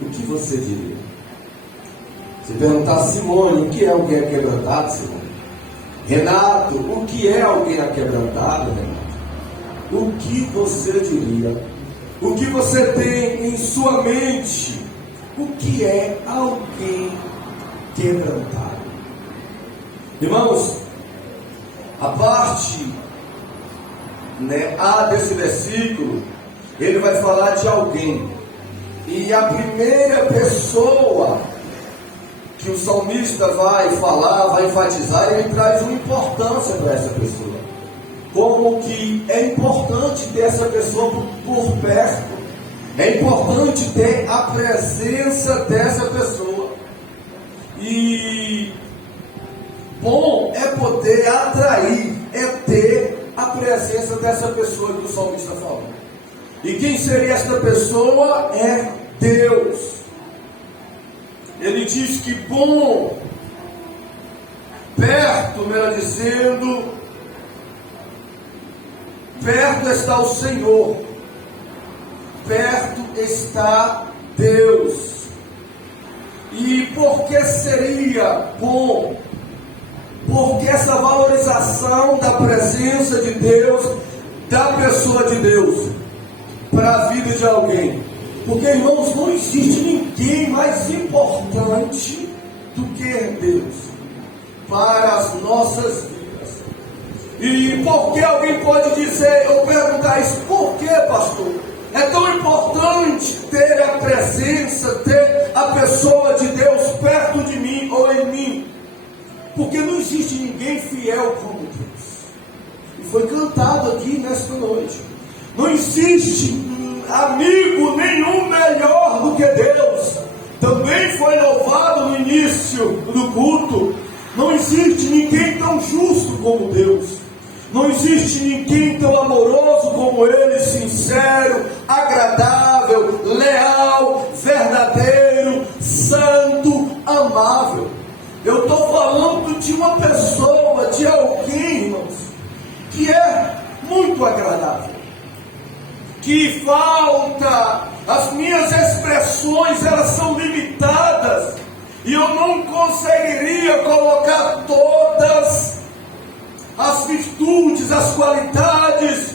o que você diria? Se perguntar a Simone, o que é alguém aquebrantado, Simone? Renato, o que é alguém aquebrantado, Renato? O que você diria? O que você tem em sua mente? O que é alguém quebrantado? Irmãos, a parte A desse versículo, ele vai falar de alguém. E a primeira pessoa que o salmista vai falar, vai enfatizar, ele traz uma importância para essa pessoa. Como que é importante ter essa pessoa por perto. É importante ter a presença dessa pessoa. E bom é poder atrair, é ter a presença dessa pessoa que o salmista falou. E quem seria esta pessoa? É Deus. Ele diz que bom, perto, melhor dizendo, perto está o Senhor, perto está Deus. E por que seria bom? Porque essa valorização da presença de Deus, da pessoa de Deus, para a vida de alguém. Porque, irmãos, não existe ninguém mais importante do que Deus para as nossas vidas. E por que alguém pode dizer, ou perguntar isso, por que, pastor? É tão importante ter a presença, ter a pessoa de Deus perto de mim ou em mim. Porque não existe ninguém fiel como Deus. E foi cantado aqui nesta noite. Não existe amigo nenhum melhor do que Deus. Também foi louvado no início do culto. Não existe ninguém tão justo como Deus. Não existe ninguém tão amoroso como Ele, sincero, agradável, leal, verdadeiro, santo, amável. Eu estou falando de uma pessoa, de alguém, irmãos, que é muito agradável. Que falta, as minhas expressões, elas são limitadas. E eu não conseguiria colocar todas as virtudes, as qualidades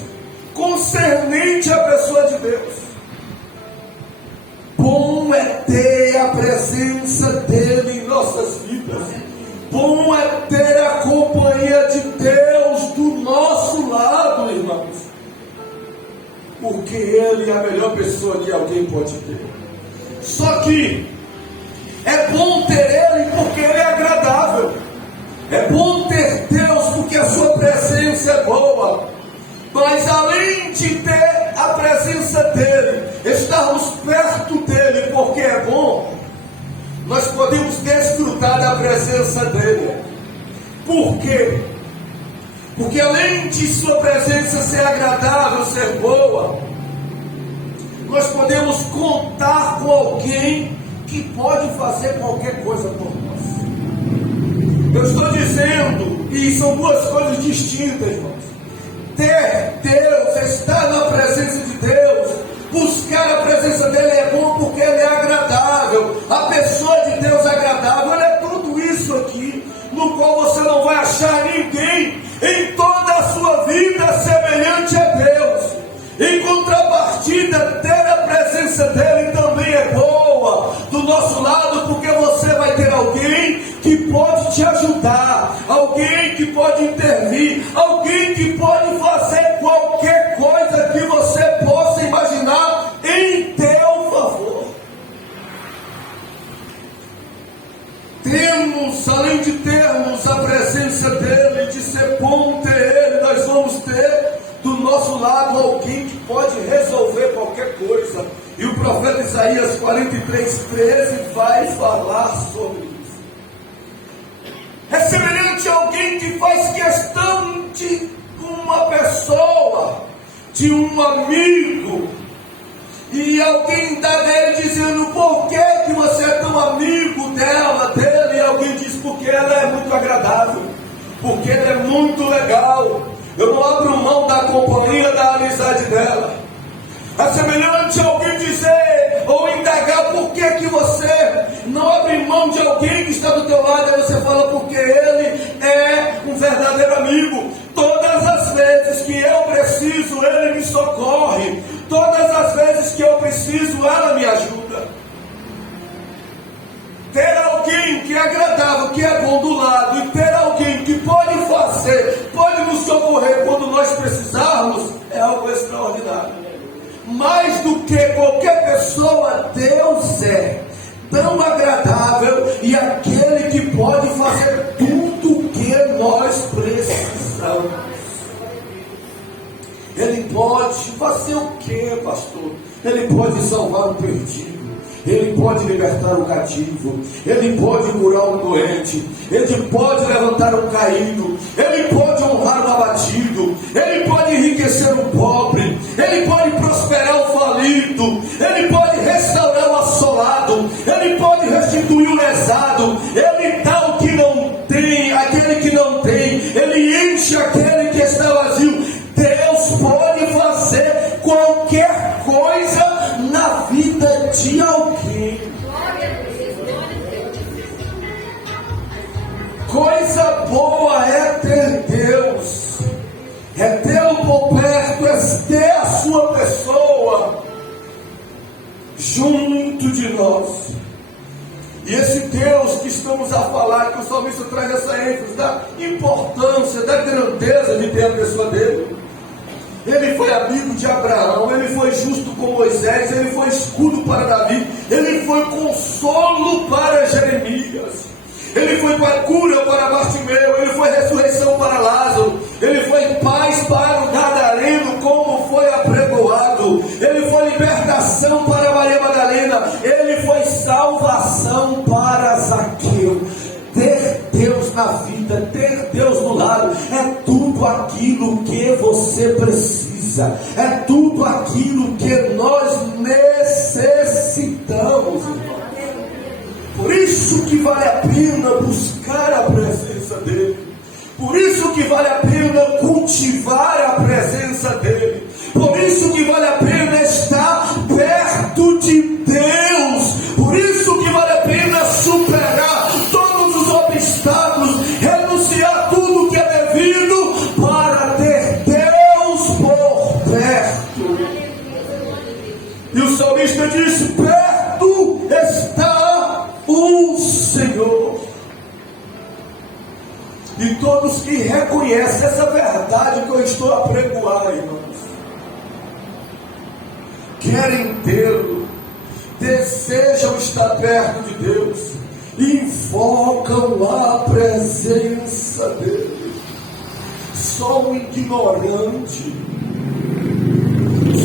concernente à pessoa de Deus. Bom é ter a presença dele em nossas vidas. Bom é ter a companhia de Deus do nosso lado, irmãos. Porque ele é a melhor pessoa que alguém pode ter. Só que é bom ter ele porque ele é agradável. É bom ter Deus porque a sua presença é boa. Mas além de ter a presença dele, estarmos perto dele porque é bom, nós podemos desfrutar da presença dele. Por quê? Porque além de sua presença ser agradável, ser boa, nós podemos contar com alguém que pode fazer qualquer coisa por nós. Eu estou dizendo, e são duas coisas distintas, irmãos. Ter Deus, estar na presença de Deus, buscar a presença dele é bom porque ele é agradável. A pessoa de Deus é agradável, ele é tudo isso aqui, no qual você não vai achar ninguém em toda a sua vida semelhante a Deus. Em contrapartida, ter a presença dele também é boa do nosso lado, porque você vai ter alguém que pode te ajudar, alguém que pode intervir, alguém que pode fazer qualquer coisa que você possa imaginar em teu favor. Temos, além de termos a presença dele, de ser bom ter ele, nós vamos ter do nosso lado alguém que pode resolver qualquer coisa. E o profeta Isaías 43:13 vai falar sobre isso. É semelhante a alguém que faz questão de uma pessoa, de um amigo, e alguém dá dele dizendo, por que você é tão amigo dela, dele? E alguém diz, porque ela é muito agradável, porque ela é muito legal, eu não abro mão da companhia, da amizade dela. É semelhante a alguém dizer, ou indagar, por que preciso, ela me ajuda. Ter alguém que é agradável, que é bom do lado, e ter alguém que pode fazer, pode nos socorrer quando nós precisarmos, é algo extraordinário. Mais do que qualquer pessoa, Deus é tão agradável e aquele que pode fazer tudo o que nós precisamos. Ele pode fazer o que, pastor? Ele pode salvar um perdido, Ele pode libertar um cativo, Ele pode curar um doente, Ele pode levantar um caído, Ele pode honrar um abatido, Ele pode enriquecer o pobre, Ele pode prosperar o falido, Ele pode restaurar o assolado, Ele pode restituir o lesado, Ele dá o que não tem, aquele que não tem, Ele enche aquele que está vazio. Deus pode fazer qualquer coisa na vida de alguém. Coisa boa é ter Deus, é tê-lo por perto, é ter a sua pessoa junto de nós. E esse Deus que estamos a falar, que o salmista traz essa ênfase da importância, da grandeza de ter a pessoa dele. Ele foi amigo de Abraão, ele foi justo com Moisés, ele foi escudo para Davi, ele foi consolo para Jeremias, ele foi cura para Bartimeu, ele foi ressurreição para Lázaro, ele foi paz para o gadareno, como foi apregoado, ele foi libertação para Maria Madalena, ele foi salvação para Zaqueu. Ter Deus na vida, ter Deus no lado, é tudo aquilo que você precisa, é tudo aquilo que nós necessitamos, irmão. Por isso que vale a pena buscar a presença dele, por isso que vale a pena cultivar a presença dele, por isso que vale a pena estar perto de Deus, por isso que vale a pena superar todos os obstáculos, renunciar tudo que é devido para ter Deus por perto. E o salmista disse: perto está o Senhor. E todos que reconhecem essa verdade que eu estou a pregoar, irmãos, querem tê-lo, desejam estar perto de Deus, invocam a presença dele. Só um ignorante,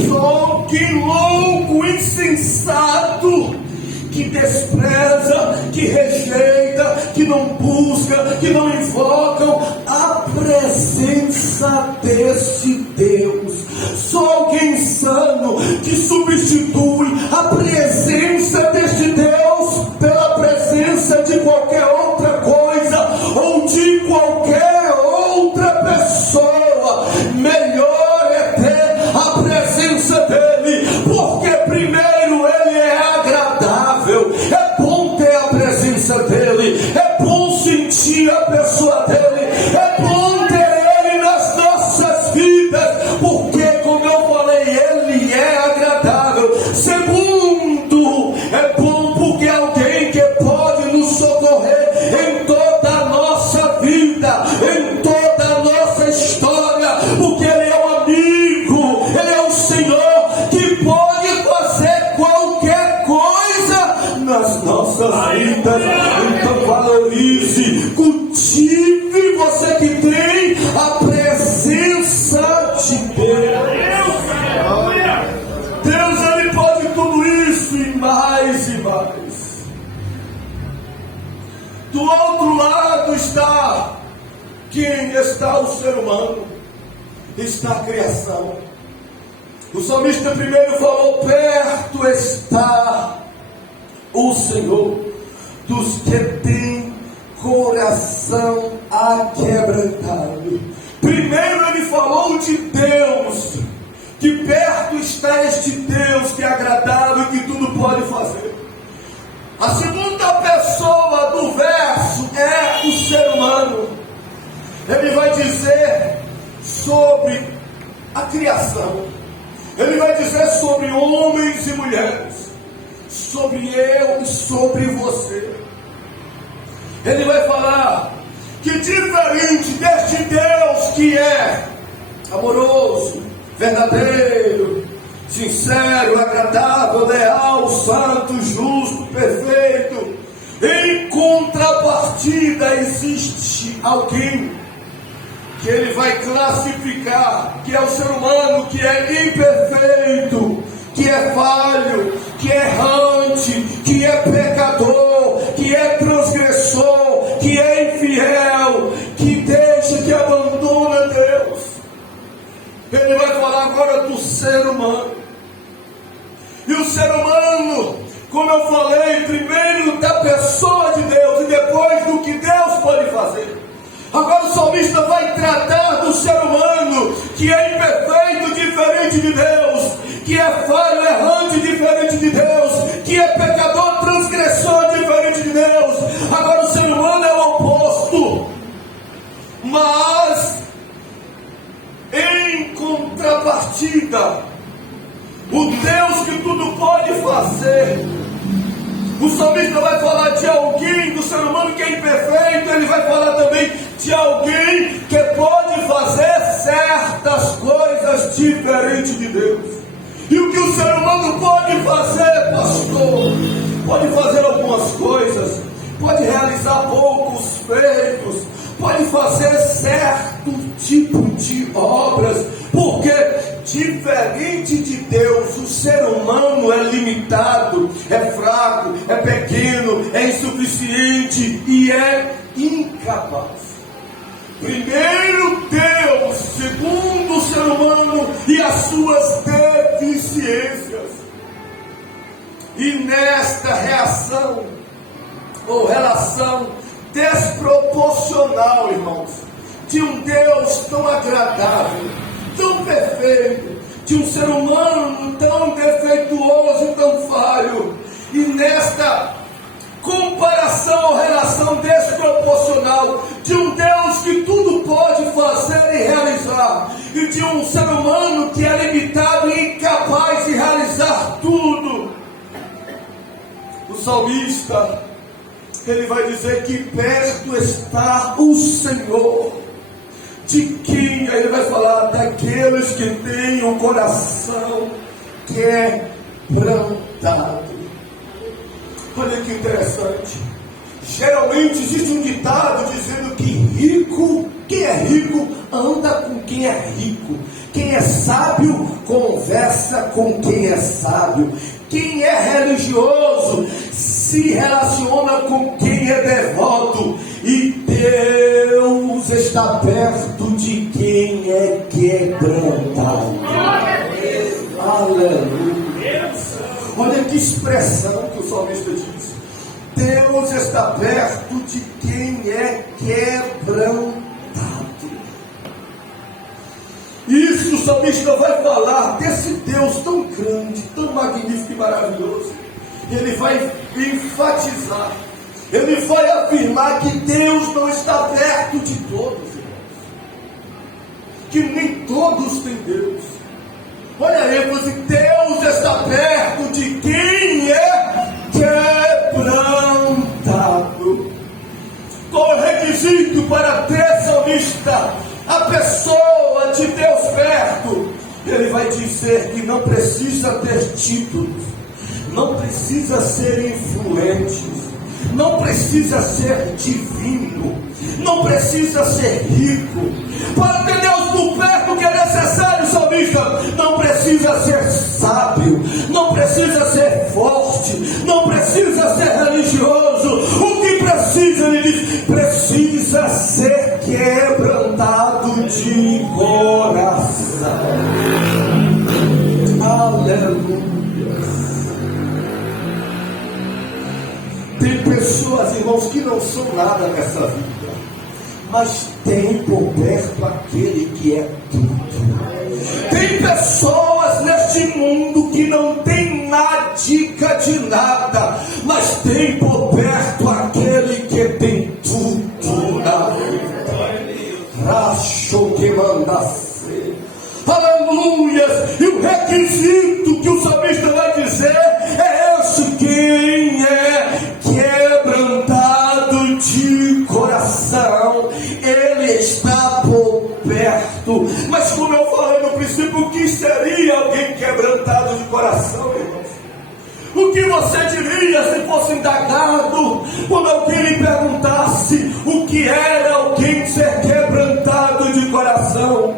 só que louco, insensato, que despreza, que rejeita, que não busca, que não invocam a presença desse Deus. Só alguém sano que substitui a presença deste Deus pela presença de qualquer outra coisa ou de qualquer outra pessoa. Melhor é ter a presença dele, porque primeiro ele é agradável, é bom ter a presença dele, é bom sentir a pessoa dele, é bom ter ele nas nossas vidas, porque, como eu falei, ele é agradável. Segundo, é bom porque é alguém que pode nos socorrer em toda a nossa vida, em toda a nossa história, porque ele é um amigo, ele é um Senhor que pode fazer qualquer coisa nas nossas vidas. Então valorize, cultive, você que tem a presença de Deus. Deus, ele pode tudo isso e mais e mais. Do outro lado está quem? Está o ser humano, está a criação. O salmista primeiro falou: perto está o Senhor dos que têm coração aquebrantado. Primeiro ele falou de Deus, que perto está este Deus que é agradável e que tudo pode fazer. A segunda pessoa do verso é o ser humano. Ele vai dizer sobre a criação. Ele vai dizer sobre homens e mulheres, sobre eu e sobre você. Ele vai falar que diferente deste Deus que é amoroso, verdadeiro, sincero, agradável, leal, santo, justo, perfeito, em contrapartida existe alguém que ele vai classificar, que é o ser humano, que é imperfeito, que é falho, que é errante, que é pecador, que é transgressor, que é infiel, que deixa, que abandona Deus. Ele vai falar agora do ser humano. E o ser humano, como eu falei, primeiro da pessoa de Deus e depois do que Deus pode fazer. Agora o salmista vai tratar do ser humano, que é imperfeito, diferente de Deus, que é falho, errante, diferente de Deus, que é pecador, transgressor, diferente de Deus. Agora o ser humano é o oposto, mas em contrapartida, o Deus que tudo pode fazer. O salmista vai falar de alguém, do ser humano que é imperfeito. Ele vai falar também de alguém que pode fazer certas coisas diferentes de Deus. E o que o ser humano pode fazer, pastor? Pode fazer algumas coisas, pode realizar poucos feitos, pode fazer certo tipo de obras, porque diferente de Deus, o ser humano é limitado, é fraco, é pequeno, é insuficiente e é incapaz. Primeiro Deus, segundo o ser humano e as suas deficiências. E nesta reação ou relação desproporcional, irmãos, de um Deus tão agradável, tão perfeito, de um ser humano tão defeituoso e tão falho, e nesta comparação ou relação desproporcional de um Deus que tudo pode fazer e realizar, e de um ser humano que é limitado e incapaz de realizar tudo, o salmista, ele vai dizer que perto está o Senhor, de quem ele vai falar? Daqueles que têm o coração quebrantado. Olha que interessante. Geralmente existe um ditado dizendo que rico, quem é rico anda com quem é rico. Quem é sábio conversa com quem é sábio. Quem é religioso se relaciona com quem é devoto. E Deus está perto de quem é quebrantado. Aleluia. Olha que expressão que o salmista diz. Deus está perto de quem é quebrantado. Isso o salmista vai falar desse Deus tão grande, tão magnífico e maravilhoso. Ele vai enfatizar, ele vai afirmar que Deus não está perto de todos, irmãos. Que nem todos têm Deus. Olha a ênfase, Deus está perto de quem é quebrantado. Qual é o requisito para ter, salmista, a pessoa de Deus perto? Ele vai dizer que não precisa ter títulos, não precisa ser influente, não precisa ser divino, não precisa ser rico. Para ter Deus por perto, o que é necessário, salmista? Não precisa ser sábio, não precisa ser forte, não precisa ser religioso. O que precisa, ele diz, precisa ser quebrantado de coração. Aleluia. Tem pessoas, irmãos, que não são nada nessa vida, mas tem por perto aquele que é tudo. Tem pessoas neste mundo que não tem nadica de nada, mas tem por perto aquele que tem tudo na vida. Racho que manda ser. Aleluia! E o requisito você diria se fosse indagado, quando alguém lhe perguntasse o que era alguém ser quebrantado de coração?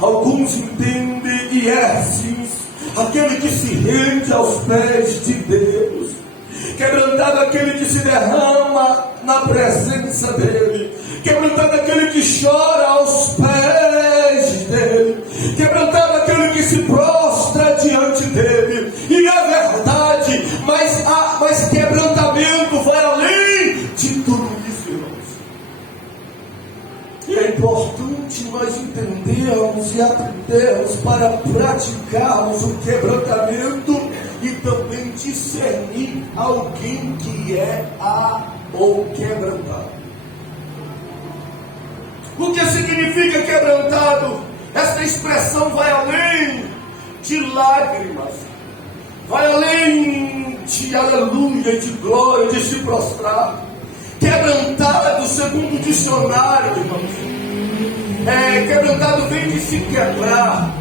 Alguns entendem e é assim, aquele que se rende aos pés de Deus. Quebrantado aquele que se derrama na presença dele. Quebrantado aquele que chora aos pés dele. Quebrantado aquele que se prostra diante dele. E é verdade, mas quebrantamento vai além de tudo isso, irmãos. E é importante nós entendermos e aprendermos para praticarmos o quebrantamento e também discernir alguém que é ou quebrantado. O que significa quebrantado? Esta expressão vai além de lágrimas, vai além de aleluia, de glória, de se prostrar. Quebrantado, segundo o dicionário, irmãos, quebrantado vem de se quebrar.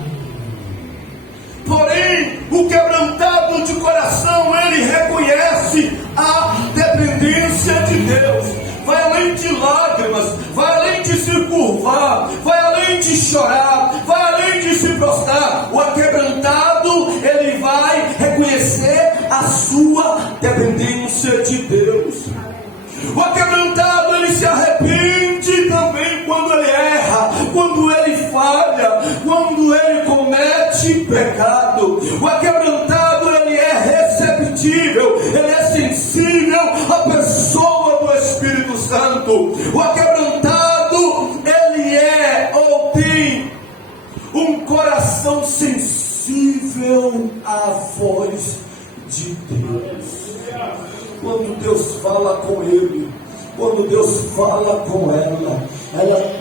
Porém, o quebrantado de coração, ele reconhece a dependência de Deus. Vai além de lágrimas, vai além de se curvar, vai além de chorar, vai além de se prostrar. O quebrantado, ele vai reconhecer a sua dependência de Deus. O quebrantado, ele se arrepende também quando ele erra, quando ele falha, quando ele comete pecado. O quebrantado, ele é receptível, ele é sensível à pessoa do Espírito Santo. O quebrantado, ele é ou tem um coração sensível à voz de Deus. Quando Deus fala com ele, quando Deus fala com ela,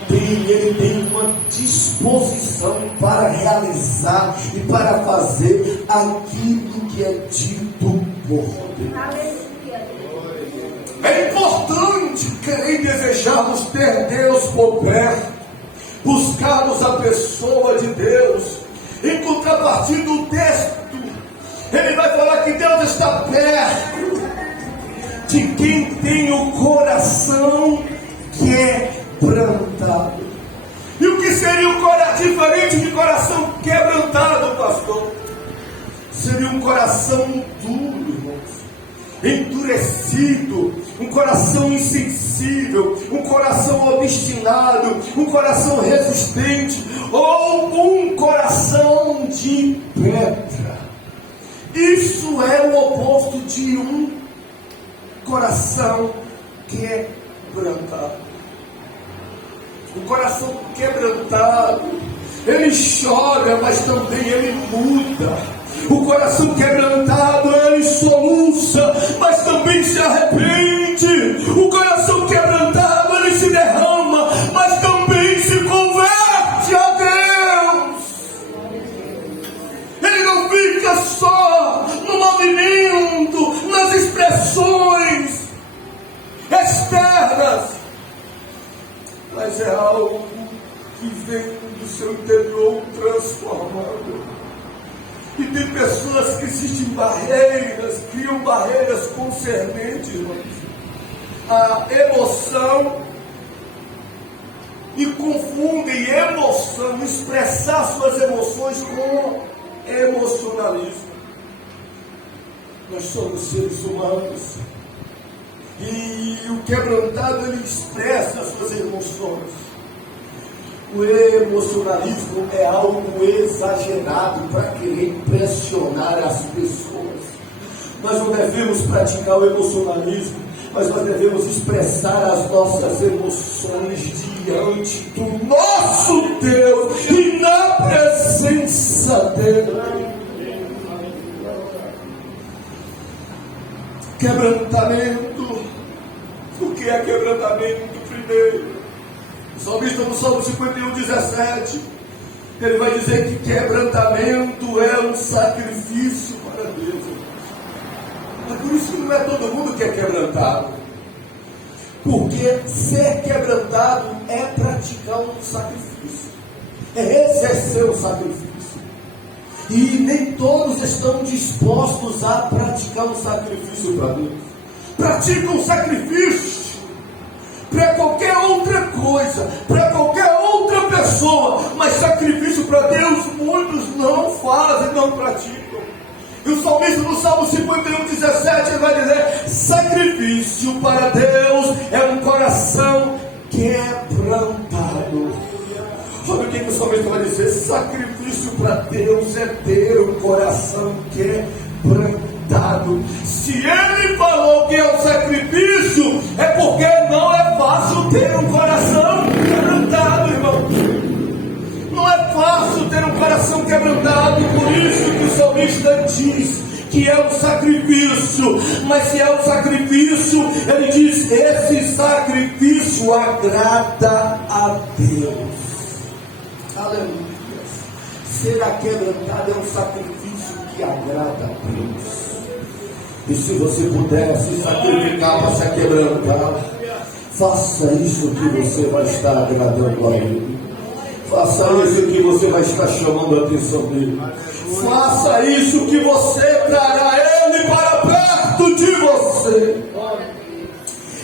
ele tem uma disposição para realizar e para fazer aquilo que é dito por Deus. É importante querer e desejarmos ter Deus por perto, buscarmos a pessoa de Deus. Em contrapartida, o texto, ele vai falar que Deus está perto de quem tem o coração quebrantado. E o que seria um coração diferente de coração quebrantado, pastor? Seria um coração duro, irmãos, endurecido, um coração insensível, um coração obstinado, um coração resistente, ou um coração de pedra. Isso é o oposto de um coração quebrantado. O coração quebrantado, ele chora, mas também ele muda. O coração quebrantado, ele soluça, mas também se arrepende. O coração quebrantado, ele se derrama, mas também se converte a Deus. Ele não fica só no movimento, nas expressões externas, mas é algo que vem do seu interior transformado. E tem pessoas que existem barreiras, criam barreiras concernentes, irmãos, a emoção, e confundem emoção, expressar suas emoções com emocionalismo. Nós somos seres humanos, e o quebrantado, ele expressa as suas emoções. O emocionalismo é algo exagerado para querer impressionar as pessoas. Nós não devemos praticar o emocionalismo, mas nós devemos expressar as nossas emoções diante do nosso Deus e na presença dele. Quebrantamento. O que é quebrantamento? Primeiro, o salmista no Salmo 51:17, ele vai dizer que quebrantamento é um sacrifício para Deus. É por isso que não é todo mundo que é quebrantado, porque ser quebrantado é praticar um sacrifício, é exercer o sacrifício. E nem todos estão dispostos a praticar um sacrifício para Deus. Praticam um sacrifício para qualquer outra coisa, para qualquer outra pessoa, mas sacrifício para Deus muitos não fazem, não praticam. E o salmista no Salmo 51:17 ele vai dizer: sacrifício para Deus é um coração quebrantado. Olha o que o salmista vai dizer: sacrifício para Deus é ter um coração quebrantado. Se ele falou que é um sacrifício, é porque não é fácil ter um coração quebrantado, irmão. Não é fácil ter um coração quebrantado. Por isso que o salmista diz que é um sacrifício. Mas se é um sacrifício, ele diz: esse sacrifício agrada a Deus. Aleluia. Ser quebrantado é um sacrifício que agrada a Deus. E se você puder se sacrificar para se quebrantar, faça isso que você vai estar agradando a Ele. Faça isso que você vai estar chamando a atenção dele. Faça isso que você trará Ele para perto de você.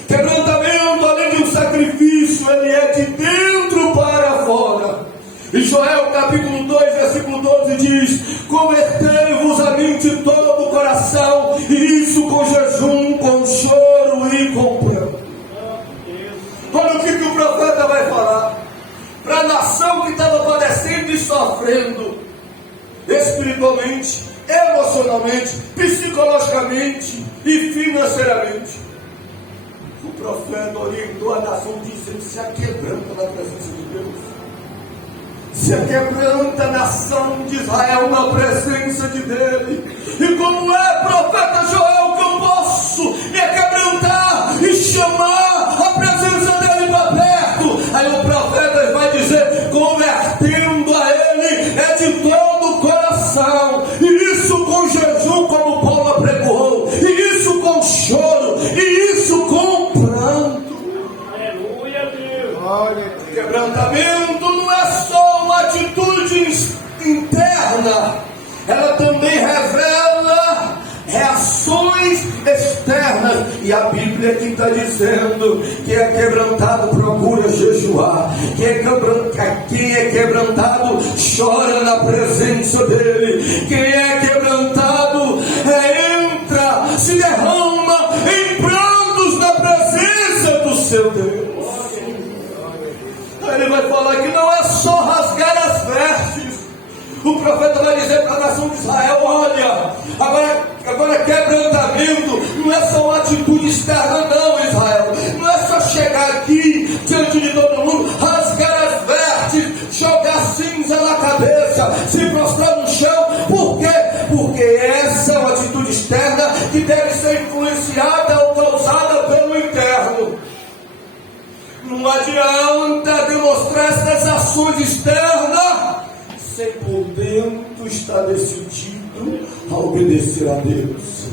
Quebrantamento, além de um sacrifício, ele é de dentro para fora. E Joel capítulo 2, versículo 12 diz: convertei-vos a mim de todo o coração, e isso com jejum, com choro e com pranto. Olha o que o profeta vai falar para a nação que estava padecendo e sofrendo espiritualmente, emocionalmente, psicologicamente e financeiramente. O profeta orientou a nação dizendo: se aquebranta na presença de Deus. Se aquebranta a nação de Israel na presença de dele. E como é, profeta Joel, que eu posso me quebrantar e chamar a presença dele para perto? Aí o profeta vai dizer: convertendo a ele é de todo o coração, e isso com jejum, como Paulo apregoou, e isso com choro, e isso com pranto. Aleluia, Deus. Quebrantamento não é só uma atitude interna, ela também revela reações externas. E a Bíblia aqui está dizendo que é quebrantado procura jejuar, quem é quebrantado chora na presença dele, quem é quebrantado entra, se derrama em prantos na presença do seu Deus. Ele vai falar que não é só rasgar as vestes. O profeta vai dizer para a nação de Israel: olha, agora quebrantamento não é só uma atitude externa, não, Israel. Não é só chegar aqui diante de todo mundo, rasgar as vestes, jogar cinza na cabeça, se prostrar no chão. Por quê? Porque essa é uma atitude externa que deve ser influenciada ou causada pelo interno. Não adianta demonstrar essas ações externas sem por dentro estar decidido a obedecer a Deus,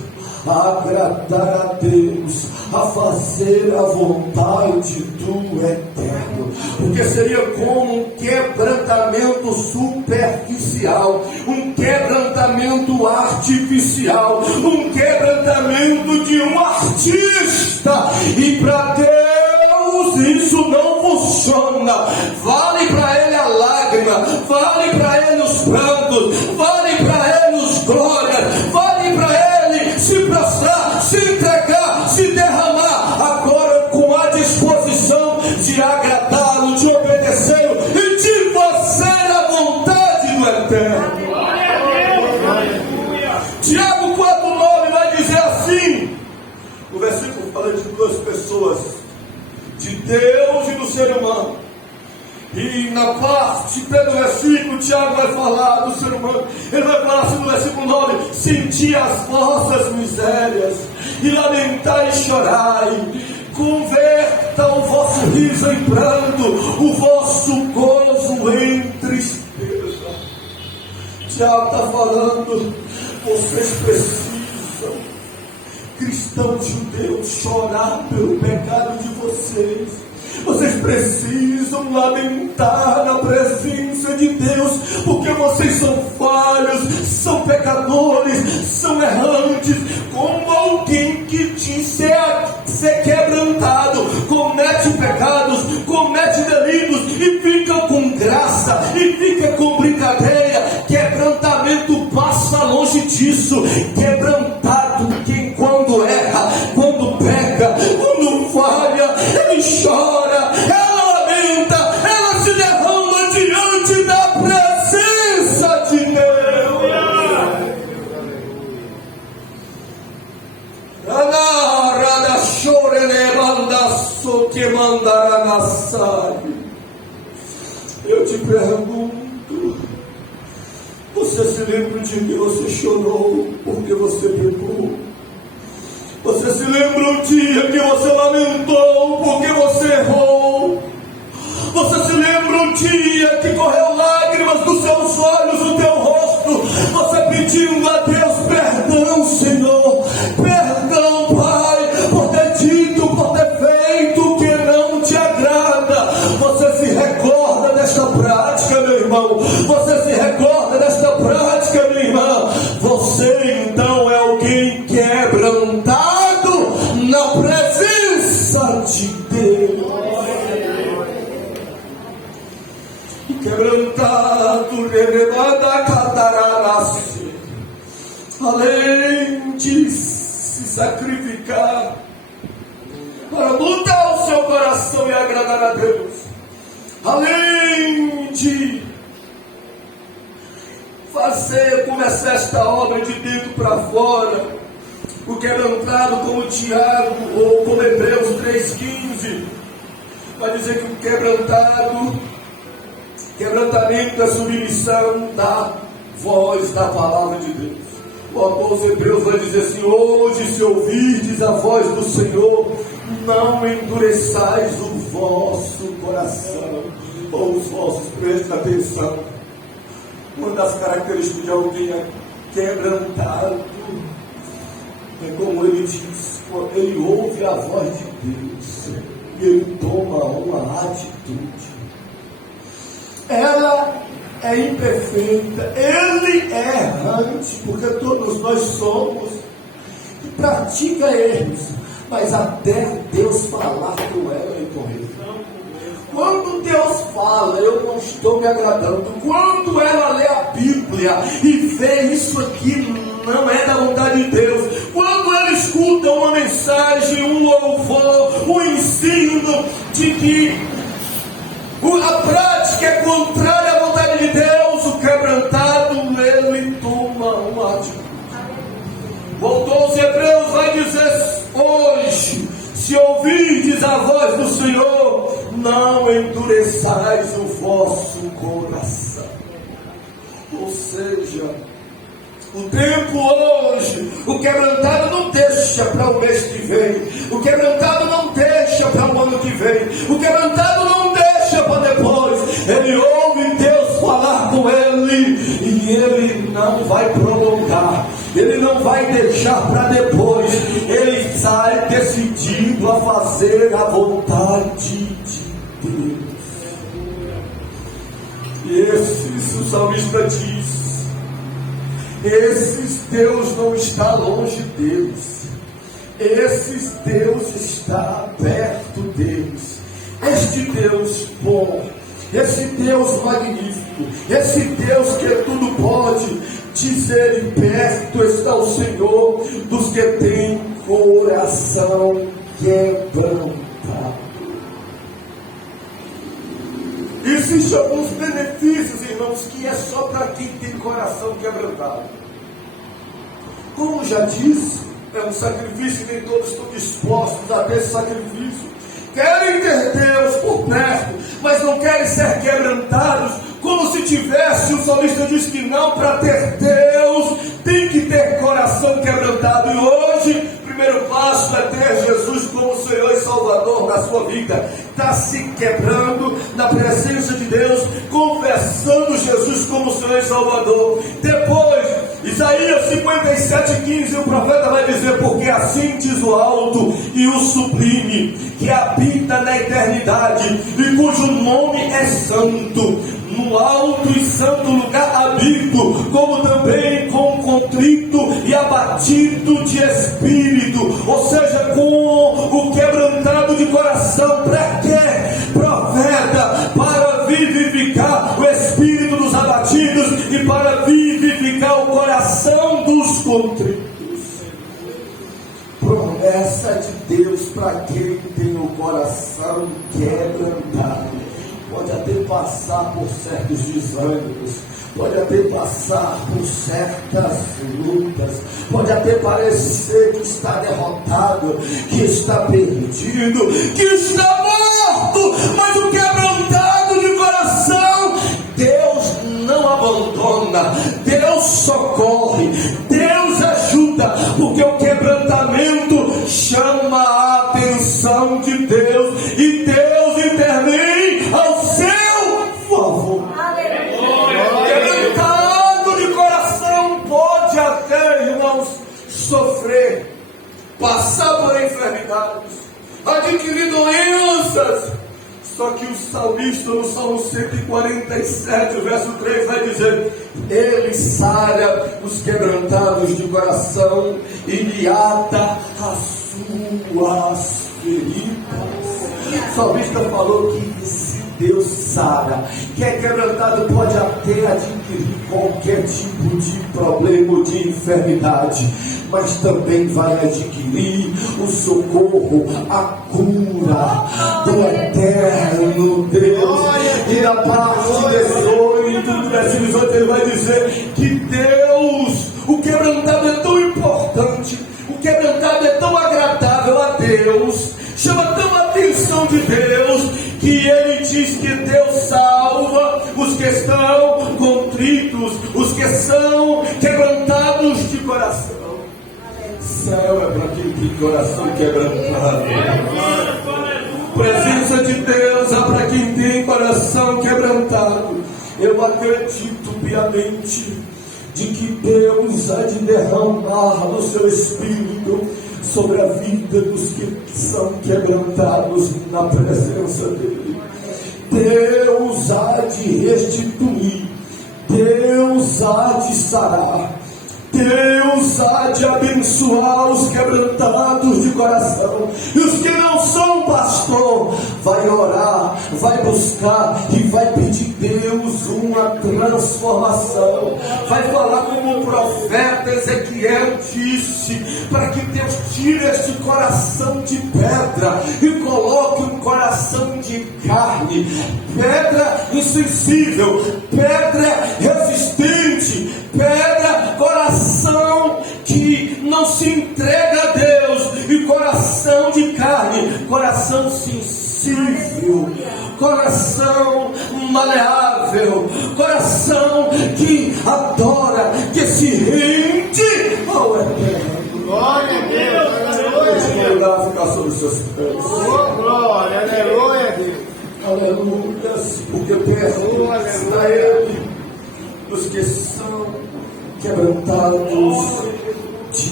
a agradar a Deus, a fazer a vontade do Eterno. Porque seria como um quebrantamento superficial, um quebrantamento artificial, um quebrantamento de um artista. E para Deus isso não funciona. Vale para ele a lágrima, vale para ele os prantos, vale para ele os glórias, vale para ele se prostrar, se entregar, se derramar, agora com a disposição de agradá-lo, de obedecê-lo e de fazer a vontade do Eterno. Tiago 4,9 vai dizer assim, o versículo fala de duas pessoas, de Deus e do ser humano. E na parte do versículo, Tiago vai falar do ser humano. Ele vai falar assim no versículo 9: senti as vossas misérias e lamentai e chorai. Converta o vosso riso em pranto, o vosso gozo em tristeza. Tiago está falando: vocês precisam, cristãos judeus, chorar pelo pecado de vocês. Vocês precisam lamentar na presença de Deus, porque vocês são falhos, são pecadores, são errantes, como alguém que disse ser quebrantado, comete pecados, comete delitos e fica com graça, e fica com brincadeira. Quebrantamento passa longe disso. Quebrantado quem quando erra, quando peca, quando falha, ele chora, ela lamenta, ela se derrama diante da presença de Deus. Eu te pergunto, você se lembra de que você chorou porque você pecou? Você se lembra um dia que você lamentou porque você errou? Você se lembra um dia que correu lágrimas dos seus olhos, do teu rosto, você pedindo a Deus perdão, Senhor, perdão, Pai, por ter dito, por ter feito o que não te agrada? Você se recorda desta prática, meu irmão? Você se recorda desta prática, minha irmã? Você então é alguém quebrantado na presença de Deus. Quebrantado, revelada, catararase. Além de se sacrificar para mudar o seu coração e agradar a Deus, além de começar esta obra de dentro para fora, o quebrantado, como Tiago ou como Hebreus 3,15 vai dizer que o quebrantamento é submissão da voz da palavra de Deus. O autor aos Hebreus vai dizer assim: hoje, se ouvirdes a voz do Senhor, não endureçais o vosso coração, ou os vossos. Presta atenção. Uma das características de alguém é quebrantado, é como ele diz, ele ouve a voz de Deus e ele toma uma atitude. Ela é imperfeita, ele é errante, porque todos nós somos, e pratica erros, mas até Deus falar com ela e com ele. Quando Deus fala, eu não estou me agradando. Quando ela lê a Bíblia e vê isso aqui não é da vontade de Deus, quando ela escuta uma mensagem, um louvor, um ensino de que a prática é contrária à vontade de Deus, o quebrantado, ele toma uma atitude. Voltou aos Hebreus, vai dizer hoje: se ouvirdes a voz do Senhor, não endureçais o vosso coração. Ou seja, o tempo hoje, o quebrantado não deixa para o mês que vem, o quebrantado não deixa para o ano que vem, o quebrantado não deixa para depois. Ele ouve Deus falar com ele e ele não vai prolongar, ele não vai deixar para depois, ele sai decidido a fazer a vontade de Deus. E esses, o salmista diz, esses Deus não está longe deles, esses Deus está perto deles. Este Deus bom, esse Deus magnífico, esse Deus que tudo pode, dizer: perto está o Senhor dos que têm coração quebrantado. Existem alguns benefícios, irmãos, que é só para quem tem coração quebrantado. Como já disse, é um sacrifício e nem todos estão dispostos a ter esse sacrifício. Querem ter Deus por perto, mas não querem ser quebrantados, como se tivesse. O salmista diz que não, para ter Deus tem que ter coração quebrantado. E hoje, o primeiro passo é ter Jesus como Senhor e Salvador na sua vida. Está se quebrando na presença de Deus, confessando Jesus como Senhor e Salvador. Depois, Isaías 57,15, o profeta vai dizer: porque assim diz juízo alto e o sublime, que habita na eternidade e cujo nome é santo. No alto e santo lugar habito, como também com contrito e abatido de espírito, ou seja, com o quebrantado de coração. Para quê? Profeta, para vivificar o espírito dos abatidos e para vivificar o coração dos contritos. Promessa de Deus para quem tem o coração quebrantado. Pode até passar por certos desânimos, pode até passar por certas lutas, pode até parecer que está derrotado, que está perdido, que está morto, mas o quebrantado de coração, Deus não abandona, Deus socorre, Deus ajuda, porque o quebrantamento chama a atenção de Deus e Deus intervém ao seu favor. Quebrantado de coração pode até, irmãos, sofrer, passar por enfermidades, adquirir doenças. Só que o salmista no Salmo 147, verso 3 vai dizer: Ele sara os quebrantados de coração e lhe ata as suas feridas. O salmista falou que se Deus sara, quem é quebrantado pode até adquirir qualquer tipo de problema ou de enfermidade, mas também vai adquirir o socorro, a cura do eterno Deus. E na parte 18 do versículo 18 ele vai dizer que Deus, o quebrantado é tão importante, o quebrantado é tão agradável a Deus, chama tão a atenção de Deus, que ele diz que Deus salva os que estão contritos, os que são quebrantados de coração. Céu é para quem tem coração quebrantado. Presença de Deus é para quem tem coração quebrantado. Eu acredito piamente de que Deus há de derramar no seu espírito sobre a vida dos que são quebrantados na presença dele. Deus há de restituir, Deus há de sarar, Deus há de abençoar os quebrantados de coração. E os que não são pastor, vai orar, vai buscar e vai pedir Deus uma transformação. Vai falar como o profeta Ezequiel disse, para que Deus tire este coração de pedra e coloque um coração de carne, pedra insensível, pedra resistente, pedra, coração que não se entrega a Deus, e coração de carne, coração sensível, coração maleável, coração que adora, que se rende ao eterno. Glória a Deus, aleluia. Ficar sobre os seus pés. Oh, glória, aleluia, Deus. Aleluia, porque perto está Ele, os que são quebrantados de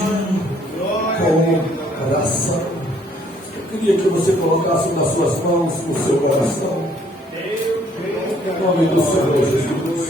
coração. Eu queria que você colocasse nas suas mãos o seu coração. Em nome do Senhor Jesus.